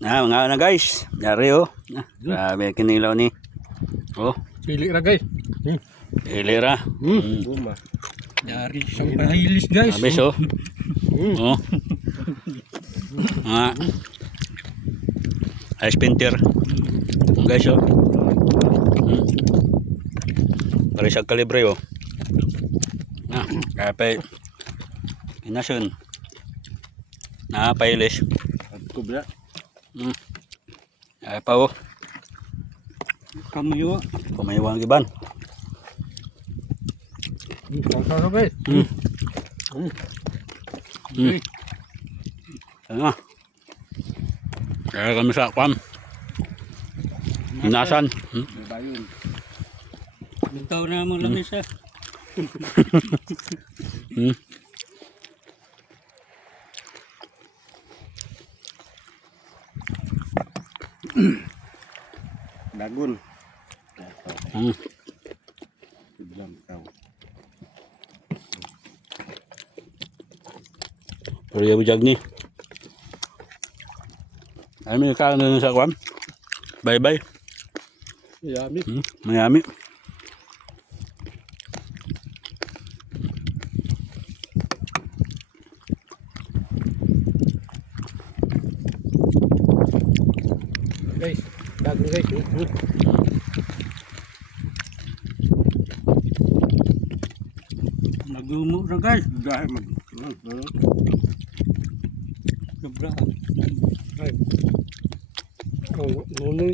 Mga na guys. Dari oh. Grabe kinilaw ni. Oh. Pili ra guys. Ilira. Guma. Dari siyang pahilis guys. Abis oh. Oh. Ice painter. Guys oh. Pare sa kalibre oh. Kaya inasun. Pailis. Kubra. Ay pa oh. Kamayo. Kumayawang giban. Kaya guys. Kaya kami sa kwan. Inasan. Bayun. Mintaw na mo lang isa. Dagun. Sebelum kau. Pwede bujag ni. Ay may kaano sa kwan. Bye-bye. Yami. Mayami. Guys, dagun guys. Nagumo na guys. Dahil sobra. Ay. Oh, nunoy.